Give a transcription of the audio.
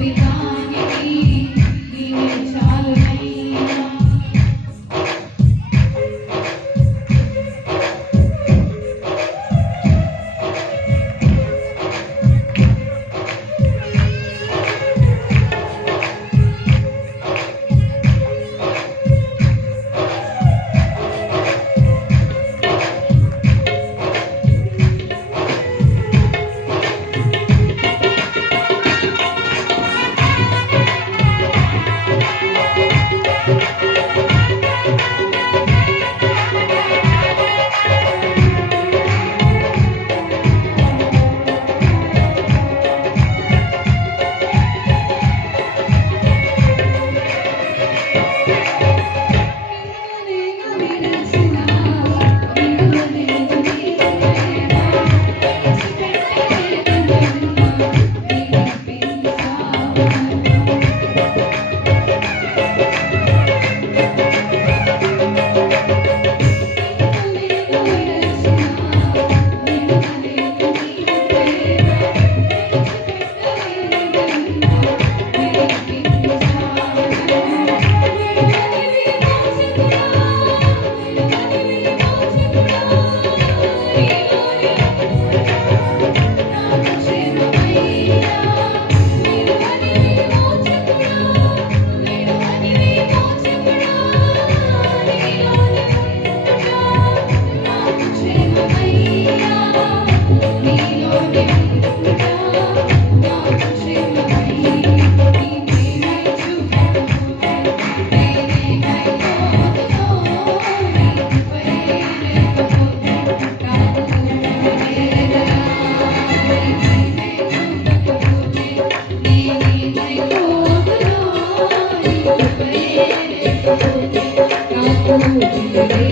we come. ఈ